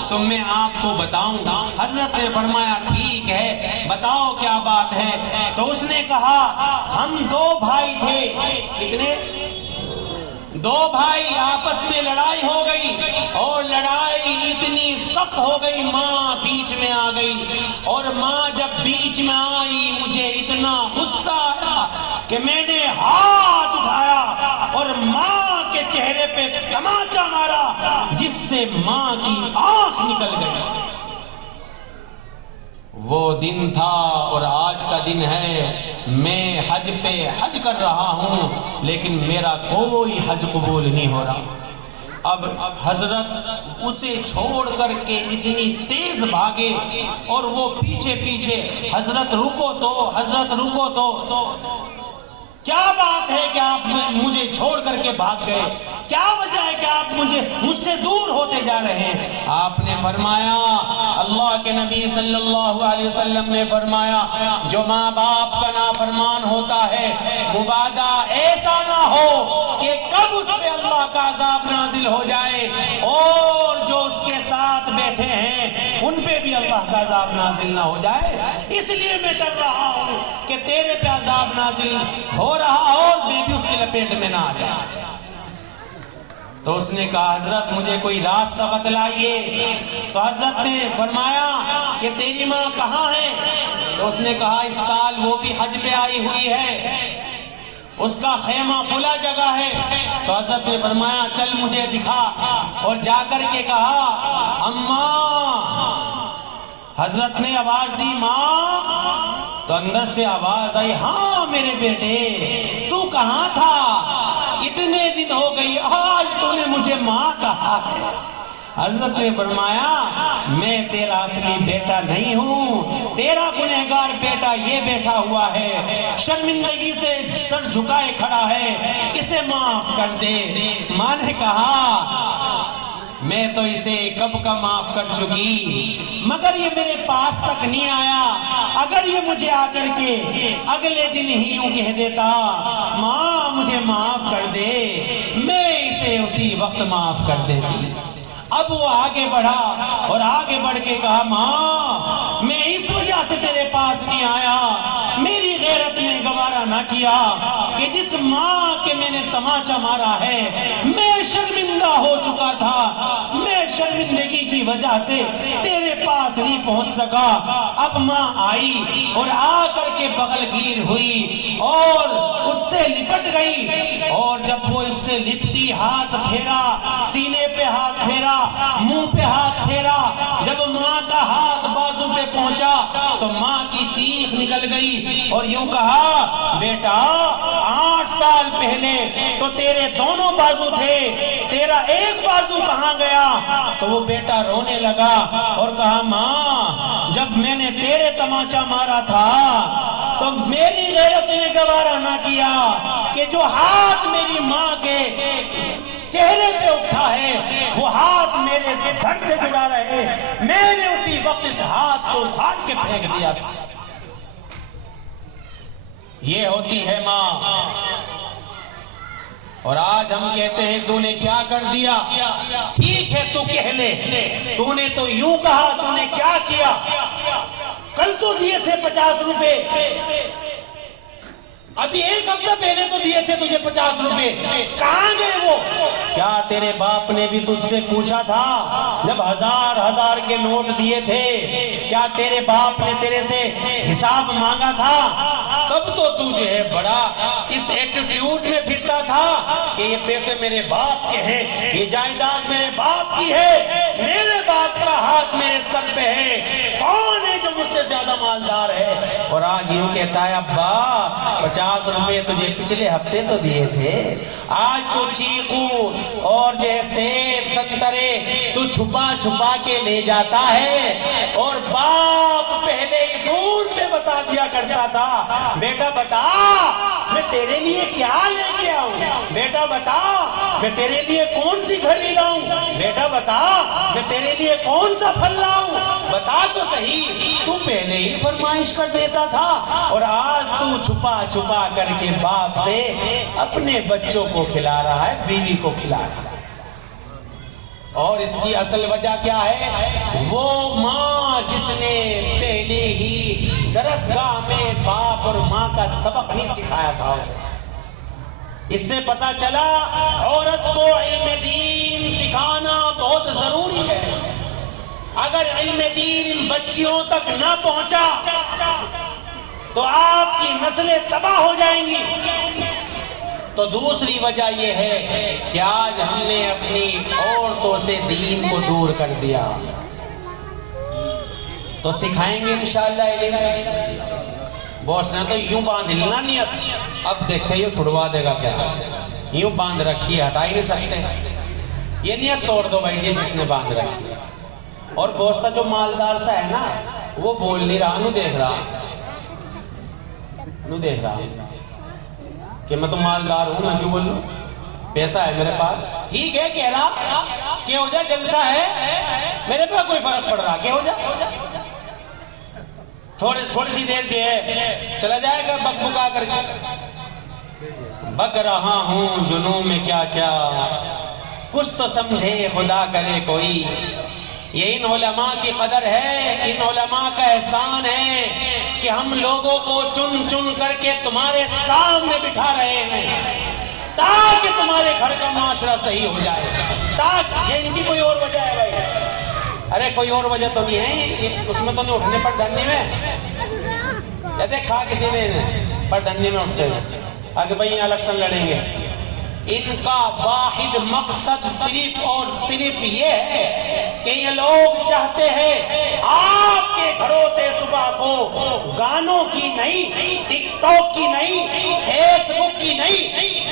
تو میں آپ کو بتاؤں۔ حضرت نے فرمایا ٹھیک ہے، بتاؤ کیا بات ہے۔ تو اس نے کہا ہم 2 بھائی تھے۔ کتنے؟ 2 بھائی، آپس میں لڑائی ہو گئی، اور لڑائی اتنی سخت ہو گئی، ماں بیچ میں آ گئی، اور ماں جب بیچ میں آئی مجھے اتنا غصہ آیا کہ میں نے ہاتھ اٹھایا اور ماں کے چہرے پہ تماچا مارا، جس سے ماں کی آنکھ نکل گئی۔ وہ دن تھا اور آج کا دن ہے، میں حج پہ حج کر رہا ہوں لیکن میرا کوئی حج قبول نہیں ہو رہا۔ اب حضرت اسے چھوڑ کر کے اتنی تیز بھاگے، اور وہ پیچھے پیچھے، حضرت رکو تو، حضرت رکو تو، کیا بات ہے کہ آپ مجھے چھوڑ کر کے بھاگ گئے؟ کیا وجہ ہے کہ آپ مجھ سے دور ہوتے جا رہے ہیں؟ آپ نے فرمایا، اللہ کے نبی صلی اللہ علیہ وسلم نے فرمایا جو ماں باپ کا نافرمان ہوتا ہے، مبادا ایسا نہ ہو کہ کب اس پہ اللہ کا عذاب نازل ہو جائے اور جو اس کے ساتھ بیٹھے ہیں ان پہ بھی اللہ کا عذاب نازل نہ ہو جائے۔ اس لیے میں ڈر رہا ہوں کہ تیرے پہ عذاب نازل ہو رہا اور میں بھی اس کی لپیٹ میں نہ آ جائے۔ تو اس نے کہا حضرت مجھے کوئی راستہ بتلائیے۔ تو حضرت نے فرمایا کہ تیری ماں کہاں ہے؟ تو اس نے کہا اس سال وہ بھی حج پہ آئی ہوئی ہے، اس کا خیمہ کھلا جگہ ہے۔ تو حضرت نے فرمایا چل مجھے دکھا، اور جا کر کے کہا اماں، حضرت نے آواز دی ماں، تو اندر سے آواز آئی، ہاں میرے بیٹے تو کہاں تھا؟ اتنے دن ہو گئی، آج تو نے مجھے ماں کہا ہے۔ حضرت نے فرمایا میں تیرا اصلی بیٹا نہیں ہوں، تیرا گنہگار بیٹا یہ بیٹھا ہوا ہے، شرمندگی سے سر جھکائے کھڑا ہے، اسے معاف کر دے۔ ماں نے کہا میں تو اسے کب کا معاف کر چکی، مگر یہ میرے پاس تک نہیں آیا، اگر یہ مجھے آ کر کے اگلے دن ہی یوں کہہ دیتا ماں مجھے معاف کر دے، میں اسے اسی وقت معاف کر دیتی۔ اب وہ آگے بڑھا اور آگے بڑھ کے کہا ماں میں اس وجہ سے تیرے پاس نہیں آیا، میری غیرت نے گوارا نہ کیا کہ جس ماں کے میں نے تماچا مارا ہے میں شرمندہ ہو چکا تھا، میں شرمندگی کی وجہ سے تیرے پاس نہیں پہنچ سکا۔ اب ماں آئی اور آ کر کے بغل گیر ہوئی اور اس سے لپٹ گئی، اور جب وہ اس سے لپٹی ہاتھ پھیرا، سینے پہ ہاتھ پھیرا، منہ پہ ہاتھ پھیرا، جب ماں کا ہاتھ بازو پہ پہنچا تو ماں کی چیخ نکل گئی اور یوں کہا بیٹا 8 سال پہلے تو تیرے دونوں بازو تھے، تیرا ایک بازو کہاں گیا؟ تو وہ بیٹا رونے لگا اور کہا ماں جب میں نے تیرے تماچا مارا تھا تو میری غیرت نے گوارا نہ کیا کہ جو ہاتھ میری ماں کے چہرے پہ اٹھا ہے وہ ہاتھ میرے دھڑ سے جڑا رہے، میں نے اسی وقت اس ہاتھ کو اٹھا کے پھینک دیا تھا۔ یہ ہوتی ہے ماں، اور آج ہم کہتے ہیں تو نے کیا کر دیا؟ ٹھیک ہے تو کہہ لے، تو نے تو یوں کہا، تو نے کیا کیا؟ کل تو دیے تھے 50 روپے، ابھی ایک ہفتہ پہلے تو دیے تھے تجھے 50 روپے، کہاں گئے وہ؟ کیا تیرے باپ نے بھی تجھ سے پوچھا تھا جب 1000 کے نوٹ دیے تھے؟ کیا تیرے باپ نے تیرے سے حساب مانگا تھا؟ تب تو تجھے ہے بڑا اس ایٹیٹیوڈ میں پھرتا تھا کہ یہ پیسے میرے باپ کے ہیں، یہ جائیداد میرے باپ کی ہے، میرے باپ کا ہاتھ میرے سر پہ ہے، کون ہے جو مجھ سے زیادہ مالدار ہے؟ اور آج یوں کہتا ہے ابا 50 روپے تجھے پچھلے ہفتے تو دیے تھے، آج تو چیکو اور جیسے سنترے تو چھپا چھپا کے لے جاتا ہے، اور باپ پہلے ہی دور پہ بتا دیا کرتا تھا بیٹا بتا میں تیرے لیے کیا لے کے آؤں، بیٹا بتا میں تیرے لیے کون سی گھڑی لاؤں، بیٹا بتا میں تیرے لیے کون سا پھل لاؤں، بتا تو صحیح۔ تو پہلے ہی فرمائش کر دیتا تھا، اور آج تو چھپا چھپا کر کے باپ سے اپنے بچوں کو کھلا رہا ہے، بیوی کو کھلا رہا ہے۔ اور اس کی اصل وجہ کیا ہے؟ وہ ماں جس نے پہلے ہی درسگاہ میں باپ اور ماں کا سبق نہیں سکھایا تھا اسے۔ اس سے پتا چلا عورت کو علم دین سکھانا بہت ضروری ہے۔ اگر علم دین ان بچیوں تک نہ پہنچا تو آپ کی نسلیں تباہ ہو جائیں گی۔ تو دوسری وجہ یہ ہے کہ آج ہم نے اپنی عورتوں سے دین کو دور کر دیا۔ تو سکھائیں گے انشاءاللہ علم۔ بوس نے تو یوں باندھ ہلنا نہیں، اب دیکھیں یہ چھڑوا دے گا کیا، یوں باندھ رکھی ہے ہٹا ہی نہیں سکتے، یہ نیت توڑ دو بھائی جی جس نے باندھ رکھی۔ اور بوس جو مالدار سا ہے نا وہ بول نہیں رہا، نو دیکھ رہا کہ میں تو مالدار ہوں، میں کیوں بولوں، پیسہ ہے میرے پاس، ٹھیک ہے کہہ رہا کہ ہو جا جلسہ ہے میرے پاس کوئی فرق پڑ رہا کہ ہو جا تھوڑی سی دیر جو ہے چلا جائے گا بک بکا کر کے۔ بک رہا ہوں جنوں میں کیا کیا، کچھ تو سمجھے خدا کرے کوئی۔ یہ ان علماء کی قدر ہے، ان علماء کا احسان ہے کہ ہم لوگوں کو چن چن کر کے تمہارے سامنے بٹھا رہے ہیں تاکہ تمہارے گھر کا معاشرہ صحیح ہو جائے۔ تاکہ یہ ان کی کوئی اور وجہ ہے بھائی، ارے کوئی اور وجہ تو نہیں ہے، اس میں تو نہیں اٹھنے پر دھنی میں دیکھا کسی نے پر دھنی میں اٹھتے ہیں آگے بھائی یہاں الیکشن لڑیں گے۔ ان کا واحد مقصد صرف اور صرف یہ ہے کہ یہ لوگ چاہتے ہیں آپ کے گھروں سے صبح کو گانوں کی نہیں، ٹک ٹاک کی نہیں، فیس بک کی نہیں،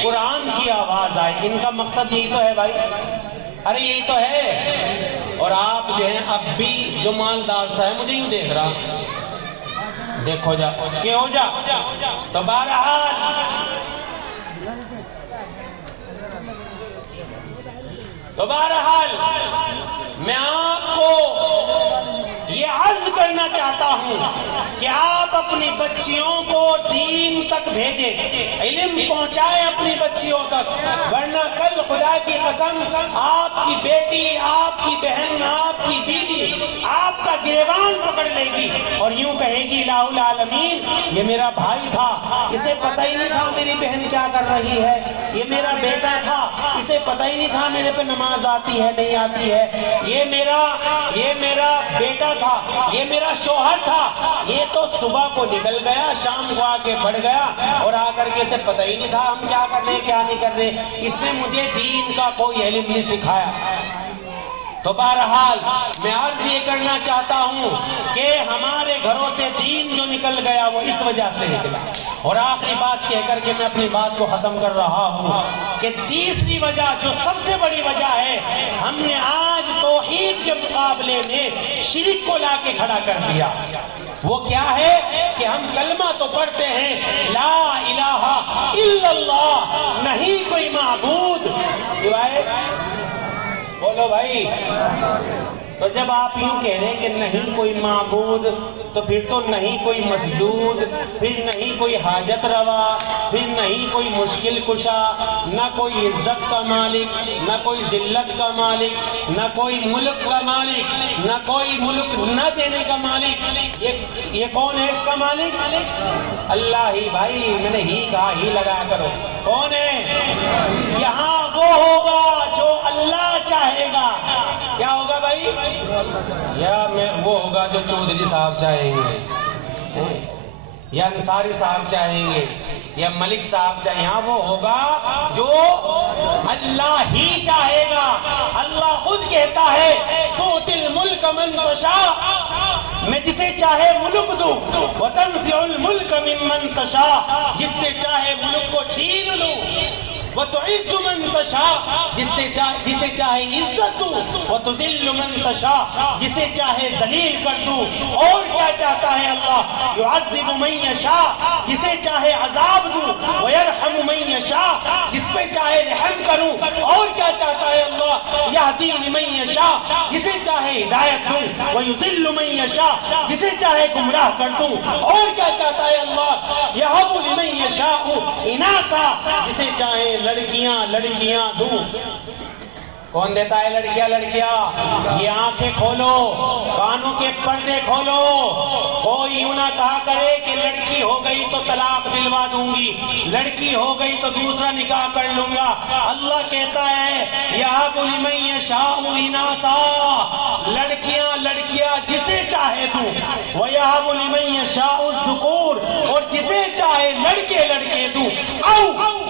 قرآن کی آواز آئے۔ ان کا مقصد یہی تو ہے بھائی، ارے یہی تو ہے۔ اور آپ جو ہیں اب بھی جو مالدار سا ہے مجھے یوں دیکھ رہا، دیکھو جا کہ ہو جا تو بہرحال میں آپ کو یہ عرض کرنا چاہتا ہوں کہ آپ اپنی بچیوں کو دین تک بھیجیں، علم پہنچائیں اپنی بچیوں تک، ورنہ کل خدا کی قسم آپ کی بیٹی، آپ کی بہن، آپ کی بیوی آپ کا گریبان پکڑ لے گی اور یوں کہے گی الہ العالمین یہ میرا بھائی تھا، اسے پتہ ہی نہیں تھا میری بہن کیا کر رہی ہے، یہ میرا بیٹا تھا، اسے پتہ ہی نہیں تھا میرے پہ نماز آتی ہے نہیں آتی ہے، یہ میرا بیٹا تھا، یہ میرا شوہر تھا، یہ تو صبح کو نکل گیا، شام کو آ کے بڑھ گیا اور آ کر کے اسے پتہ ہی نہیں تھا ہم کیا کر رہے کیا نہیں کر رہے، اس نے مجھے دین کا کوئی علم نہیں سکھایا۔ تو بہرحال میں عرض یہ کرنا چاہتا ہوں کہ ہمارے گھروں سے دین جو نکل گیا وہ اس وجہ سے نکلا۔ اور آخری بات کہہ کر کے میں اپنی بات کو ختم کر رہا ہوں کہ تیسری وجہ جو سب سے بڑی وجہ ہے، ہم نے آج توحید کے مقابلے میں شرک کو لا کے کھڑا کر دیا۔ وہ کیا ہے کہ ہم کلمہ تو پڑھتے ہیں لا الہ الا اللہ، نہیں کوئی معبود سوائے، بولو بھائی، تو جب آپ یوں کہہ رہے ہیں کہ نہیں کوئی معبود تو پھر تو نہیں کوئی مسجود، پھر نہیں کوئی حاجت روا، پھر نہیں کوئی مشکل کشا، نہ کوئی عزت کا مالک، نہ کوئی ذلت کا مالک، نہ کوئی ملک کا مالک، نہ کوئی ملک نہ دینے کا مالک، یہ کون ہے اس کا مالک؟ اللہ ہی بھائی، میں نے ہی کہا، ہی لگایا کرو، کون ہے؟ یہاں وہ ہوگا جو اللہ چاہے گا، کیا ہوگا بھائی؟ یا وہ ہوگا جو چودھری صاحب چاہیں گے، یا انصاری صاحب چاہیں گے، یا ملک صاحب چاہیں، یہاں وہ ہوگا جو اللہ ہی چاہے گا۔ اللہ خود کہتا ہے تؤتی الملک من تشاء، میں جسے چاہے ملک دوں، وتنزع الملک ممن تشاء، جس سے چاہے ملک کو چھین لوں، وتعز من تشاء، جسے چاہے عزت دوں، وتذل من تشاء، جسے چاہے ذلیل کر دوں۔ اور کیا چاہتا ہے اللہ؟ يعذب من یشاء، جسے چاہے عذاب دوں، ويرحم من یشاء، جس پہ چاہے رحم کروں۔ اور کیا چاہتا ہے اللہ؟ يهدي لمن یشاء، جسے چاہے ہدایت دوں، ويضل من یشاء، جسے چاہے گمراہ کر دوں۔ اور کیا چاہتا ہے اللہ؟ يهب لمن یشاء اناثا، جسے چاہے لڑکیاں دوں۔ کون دیتا ہے لڑکیاں؟ یہ آنکھیں کھولو، کانوں کے پردے کھولو، کوئی یوں نہ کہا کرے کہ لڑکی ہو گئی تو طلاق دلوا دوں گی، لڑکی ہو گئی تو دوسرا نکاح کر لوں گا۔ اللہ کہتا ہے یہب لمن یشاء اناثا، لڑکیاں جسے چاہے دوں، ویہب لمن یشاء الذکور، اور جسے چاہے لڑکے دوں، او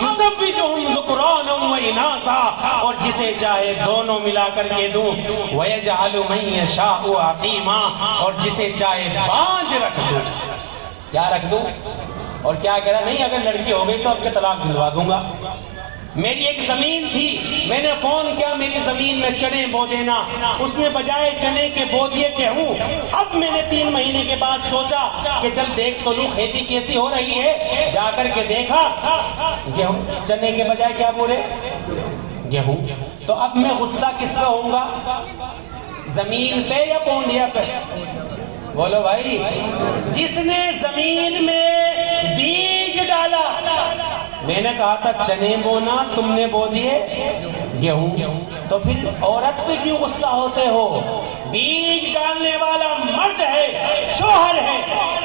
یزوجہم ذکرانا و اناثا، اور جسے چاہے دونوں ملا کر کے دوں، وَيَجْعَلُ مَن يَشَاءُ عَقِيمًا، اور جسے چاہے بانجھ رکھ دوں۔ کیا رکھ دوں؟ اور کیا کہہ رہا؟ نہیں اگر لڑکی ہو گئی تو اب کے طلاق دلوا دوں گا۔ میری ایک زمین تھی، میں نے فون کیا میری زمین میں چنے بو دینا، اس نے بجائے چنے کے بو دیے گیہوں۔ اب میں نے 3 مہینے کے بعد سوچا کہ چل دیکھ تو لوں کھیتی کیسی ہو رہی ہے، جا کر کے دیکھا گیہوں، چنے کے بجائے کیا بولے؟ گیہوں۔ تو اب میں غصہ کس پہ ہوں گا؟ زمین پہ یا پونڈیا پہ؟ بولو بھائی، جس نے زمین میں بیج ڈالا، میں نے کہا تھا چنے بونا، تم نے بو دیے گیہوں، تو پھر عورت پہ کیوں غصہ ہوتے ہو؟ بیج ڈالنے والا مرد ہے، شوہر ہے،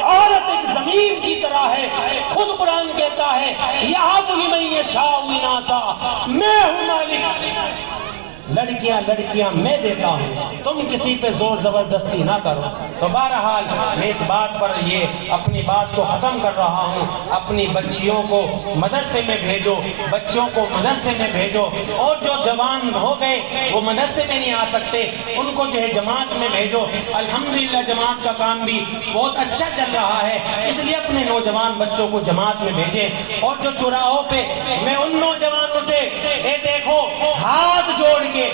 عورت ایک زمین کی طرح ہے۔ خود قرآن کہتا ہے یہب لمن یشاء اناثا، میں ہوں مالک، لڑکیاں میں دیتا ہوں، تم کسی پہ زور زبردستی نہ کرو۔ تو بہرحال میں اس بات پر یہ اپنی بات کو ختم کر رہا ہوں، اپنی بچیوں کو مدرسے میں بھیجو، بچوں کو مدرسے میں بھیجو، اور جو جوان ہو گئے وہ مدرسے میں نہیں آ سکتے ان کو جو ہے جماعت میں بھیجو۔ الحمدللہ جماعت کا کام بھی بہت اچھا چل رہا ہے، اس لیے اپنے نوجوان بچوں کو جماعت میں بھیجیں۔ اور جو چوراہوں پہ، میں ان نوجوانوں سے اے دیکھو ہاتھ جوڑ کے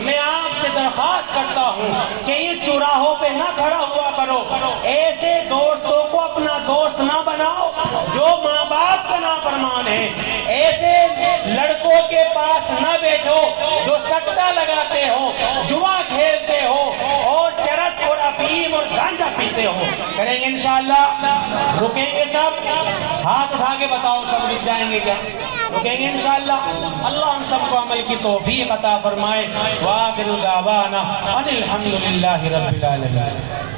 میں آپ سے درخواست کرتا ہوں کہ یہ چوراہوں پہ نہ کھڑا ہوا کرو، ایسے دوستوں کو اپنا دوست نہ بناؤ جو ماں باپ کا نافرمان ہے، ایسے لڑکوں کے پاس نہ بیٹھو جو سٹا لگاتے ہو، جوا کھیلتے ہو، اور چرس اور افیم اور گانجا پیتے ہو۔ کریں گے انشاءاللہ؟ رکیں گے سب؟ ہاتھ اٹھا کے بتاؤ، سب رک جائیں گے کیا؟ رکیں گے انشاءاللہ؟ اللہ ہم سب کو عمل کی توفیق عطا فرمائے۔ وآخر دعوانا ان الحمدللہ رب العالمین۔